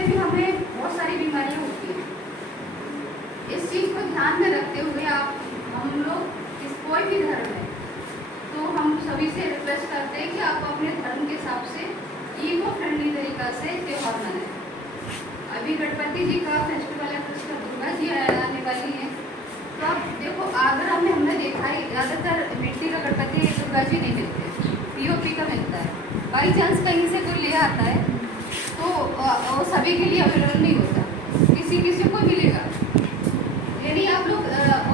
उससे भी हमें बहुत सारी बीमारियां होती हैं। इस चीज़ को ध्यान में रखते हुए हम लोग कोई भी धर्म है तो हम सभी से रिक्वेस्ट करते हैं कि आप अपने धर्म के हिसाब से इको फ्रेंडली तरीका से त्यौहार मनाएं। अभी गणपति जी का फेस्टिवल है, फिर दुर्गा जी आने वाली है। तो आप देखो, आगरा में हमने देखा है ज़्यादातर मिट्टी का गणपति दुर्गा जी नहीं मिलते, पीओपी का मिलता है। बाई चांस कहीं से कोई ले आता है तो वो सभी के लिए अवेलेबल नहीं होता, किसी किसी को मिलेगा। यदि आप लोग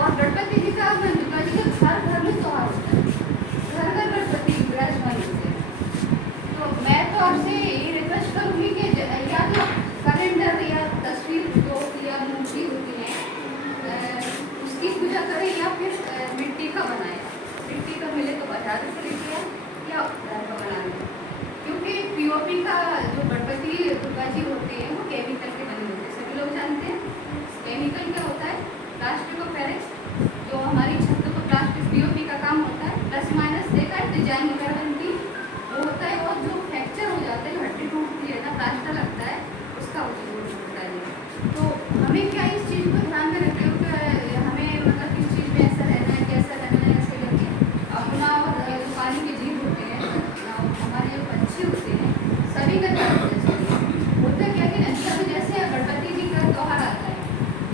और गणपति जी का दुर्गा जी का हर घर में त्यौहार होता है, घर घर गणपति विराजमान होते हैं। तो मैं तो आपसे ये रिक्वेस्ट करूँगी कि या तो कैलेंडर या तस्वीर जो या मूर्ति होती है उसकी पूजा करें, या फिर मिट्टी का बनाए। मिट्टी का मिले तो बाजार से लेके आए या घर का बना लें, क्योंकि पीओपी का जो गणपति दुर्गा जी होते हैं वो केमिकल के बने होते हैं, सभी लोग जानते हैं। केमिकल क्या होता है? प्लास्टिक ऑफ पेरिस, जो हमारी छत को प्लास्टिक पीओपी का काम होता है, प्लस माइनस देकर डिजाइन वगैरह बनती वो होता है। और जो फ्रैक्चर हो जाता है, हड्डी टूटती है ना, प्लास्टर लगता है, उसका होता है। तो हमें क्या इस चीज़ को ध्यान में रखते हुए हमें मतलब किस चीज़ में ऐसा रहना है, कैसा रहना है, ऐसे करके अपना और जो पानी के जीव होते हैं, हमारे जो पक्षी होते हैं, सभी का ध्यान रखना चाहिए। होता क्या कि नदिया में जैसे गणपति जी का त्यौहार आता है,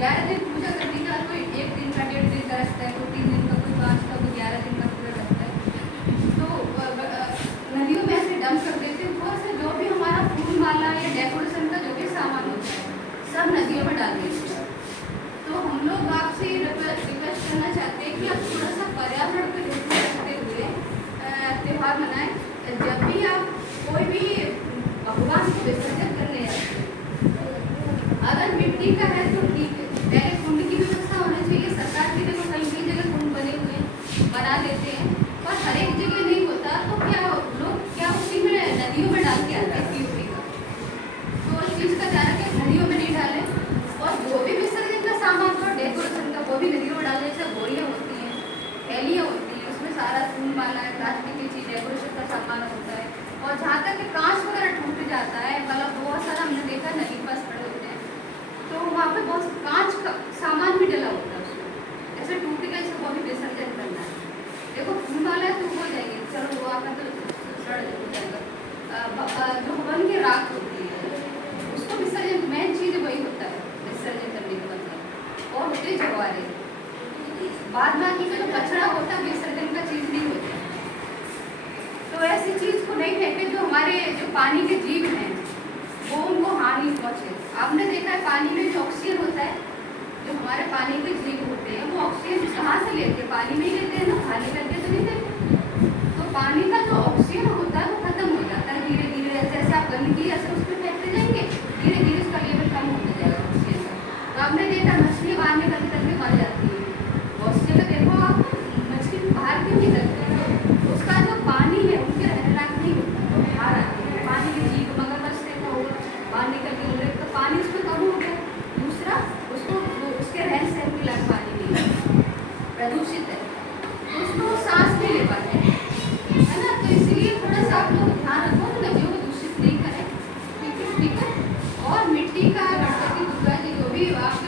11 दिन पूजा करने का, कोई 1 दिन का, 1.5 दिन का रखता है, कोई 3 दिन का, कोई 5 का, कोई 11 दिन का पूरा रखता है। तो नदियों में ऐसे डंप कर देते हैं, बहुत से जो भी हमारा फूल माला या डेकोरेशन का जो भी सामान होता है सब नदियों में डाल देते हैं। तो हम लोग आपसे रिक्वेस्ट करना चाहते हैं कि आप थोड़ा सा पर्यावरण को ध्यान में रखते हुए त्यौहार मनाएं। जब भी आप कोई भी भगवान को विसर्जन करने जाते हैं, अगर मिट्टी का है तो ठीक है, पहले कुंड की व्यवस्था होनी चाहिए। सरकार की देखो कई कई जगह कुंड बने हुए हैं, बना देते हैं, पर हर एक जगह नहीं होता। तो क्या लोग क्या उसी में नदियों में डाल के आते हैं पीओपी का। तो इस चीज़ का ध्यान रखें, नदियों में नहीं डालें। और जो भी विसर्जन का सामान हो डेकोरेशन का, वो भी नदियों में डालने से बोरियाँ होती हैं, थैलियाँ होती हैं, उसमें सारा फूल माला है, प्लास्टिक की चीज़, डेकोरेशन का सामान होता है। और जहाँ तक कि कांच वगैरह टूट जाता है, मतलब बहुत सारा हमने देखा नदी के पास खड़े होते हैं तो वहाँ पे बहुत कांच का सामान भी डला होता है, उसमें ऐसे टूट गए, सब अभी विसर्जन करना है। देखो फूल माला है तो हो जाएंगे, चलो वो आपका तो सड़ जाएगा। जो हवन की राख होती है उसको विसर्जन, मेन चीज़ वही होता है विसर्जन करने के मतलब। और होते जवारे, बाद बाकी का जो कचरा होता है विसर्जन का चीज़ नहीं होता। तो ऐसी चीज़ को नहीं फेंके जो हमारे जो पानी के जीव हैं वो उनको हानि पहुँचे। आपने देखा है पानी में जो ऑक्सीजन होता है, जो हमारे पानी के जीव होते हैं वो ऑक्सीजन कहाँ से लेते हैं? पानी में ही लेते हैं ना, खाली करके तो नहीं लेते। तो पानी का जो ऑक्सीजन होता है वो खत्म हो जाता है धीरे धीरे। जैसे जैसे आप गंदगी ऐसे उस पर फेंकते जाएंगे, धीरे धीरे उसका लेवल कम होता जाएगा ऑक्सीजन का। तो आपने देखा मछली बाहर निकल करके मर जाती है, बहुत सी जगह देखो आप मछली बाहर क्यों निकलती है? उसका जो पानी है उनके रहने लायक नहीं होता, तो बाहर आते हैं। पानी के जीव मगरमच्छ देखा होगा बाहर निकल के उड़े, तो पानी उसमें कम हो गया। दूसरा उसको उसके रहन सहन के लायक पानी नहीं है, प्रदूषित है, तो उसको वो सांस नहीं ले पाते हैं, है ना। तो इसलिए थोड़ा सा आप लोग ध्यान रखो, नदियों को दूषित नहीं करें, ठीक है। और मिट्टी का गणपति दुर्गा जी जो भी आप